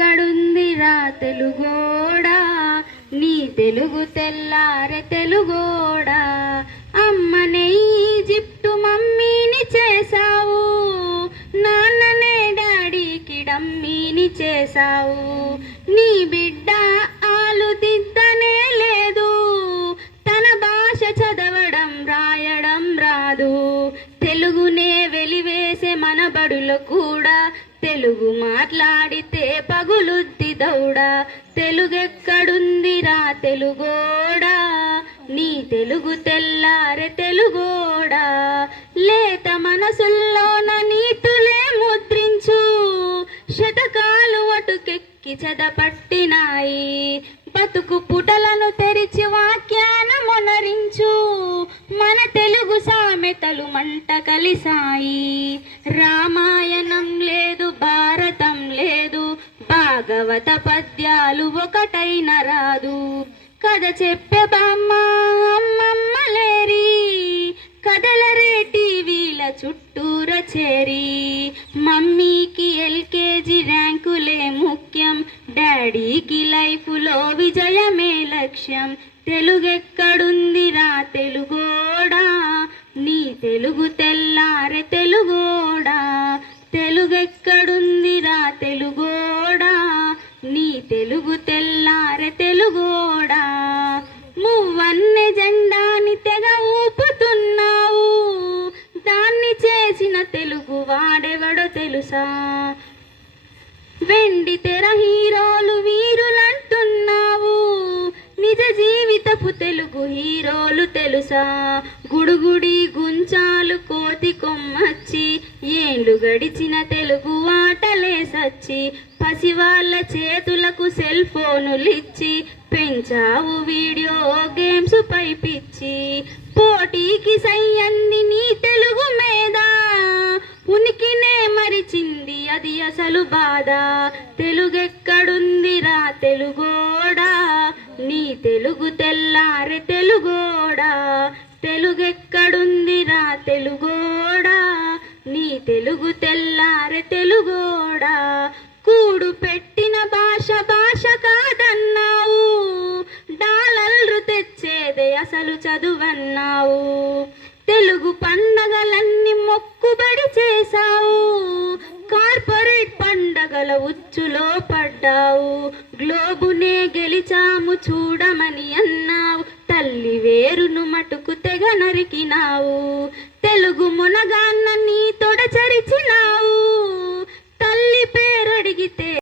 తెలుగెక్కడుందిరా తెలుగోడా? నీ తెలుగు తెల్లారె తెలుగోడా. అమ్మనే ఈజిప్టు మమ్మీని చేశావు. నాన్ననే డాడీకి డమ్మీని చేశావు. నీ కూడా తెలుగు మాట్లాడితే పగులుద్ది దౌడా. తెలుగెక్కడుందిరా తెలుగోడా? నీ తెలుగు తెల్లారె తెలుగోడా? లేత మనసుల్లోన నీతులే ముద్రించు. శతకాలు అటుకెక్కి చెదపట్టినాయి. బతుకు పుటలను తెరిచి వాక్యాన మొనరించు. మన తెలుగు సామెతలు మంట కలిసాయి భాగవత పద్యాలు ఒకటైన రాదు. కథ చెప్పే బామ్మ అమ్మమ్మ కథలరే టీవీల చుట్టూర చేరి. మమ్మీకి ఎల్కేజీ ర్యాంకులే ముఖ్యం. డాడీకి లైఫ్లో విజయమే లక్ష్యం. తెలుగెక్కడుందిరా తెలుగోడా? నీ తెలుగు తెల్లారె తెలుగోడా? తెలుగెక్కడుందిరా తెలుగో కోసం వెండి తెర హీరోలు వీరులంటున్నావు. నిజ జీవితపు తెలుగు హీరోలు తెలుసా? గుడుగుడి గుంచాలు కోతి కొమ్మచ్చి ఏళ్ళు గడిచిన తెలుగు ఆటలే సచ్చి పసివాళ్ళ చేతులకు సెల్ ఫోనులిచ్చి పెంచావు వీడియో గేమ్స్ పై పిచ్చి పోటీకి సయ్యంది నీ తెలుగెక్కడుందిరా తెలుగోడా? నీ తెలుగు తెల్లారె తెలుగోడా? తెలుగెక్కడుందిరా తెలుగోడా? నీ తెలుగు తెల్లారె తెలుగోడా? కూడు పెట్టిన భాష భాష కాదన్నావు. డాలర్లు తెచ్చేదే అసలు చదువన్నావు. తెలుగు పండగలన్నీ మొక్కుబడి చేశావు. పండగల ఉచ్చులో పడ్డావు. గ్లోబునే గెలిచాము చూడమని అన్నావు. తల్లి వేరును మటుకు తెగ నరికినావు. తెలుగు మునగాన్న నీ తొడ చరిచినావు.